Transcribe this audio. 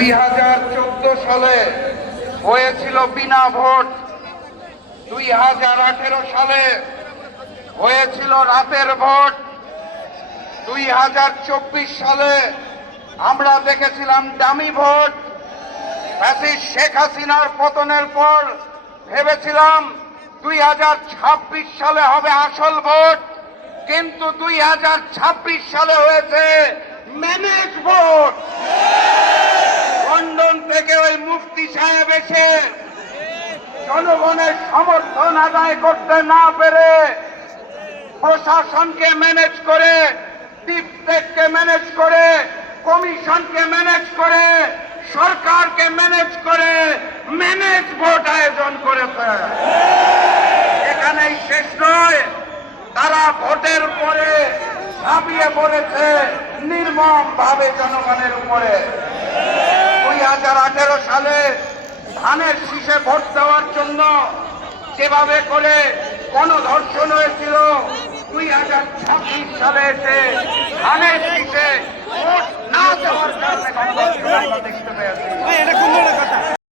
2014 সালে হয়েছিল বিনা ভোট, 2018 সালে হয়েছিল রাতের ভোট, 2024 সালে আমরা দেখেছিলাম ডামি ভোট। ফ্যাসিস্ট শেখ হাসিনার পতনের পর ভেবেছিলাম 2026 সালে হবে আসল ভোট, কিন্তু 2026 সালে হয়েছে ম্যানেজ ভোট। লন্ডন থেকে ওই মুফতি সাহেব এসে জনগণের সমর্থন আদায় করতে না পেরে প্রশাসনকে ম্যানেজ করে, ডিপটেককে ম্যানেজ করে, কমিশনকে ম্যানেজ করে, সরকারকে ম্যানেজ করে ম্যানেজ ভোট আয়োজন করেছে। এখানেই শেষ নয়, তারা ভোটের পরে ঝাঁপিয়ে পড়েছে নির্মম ভাবে জনগণের উপরে। 2018 সালে ধানের শীষে ভোট দেওয়ার জন্য যেভাবে করে গণধর্ষণ হয়েছে,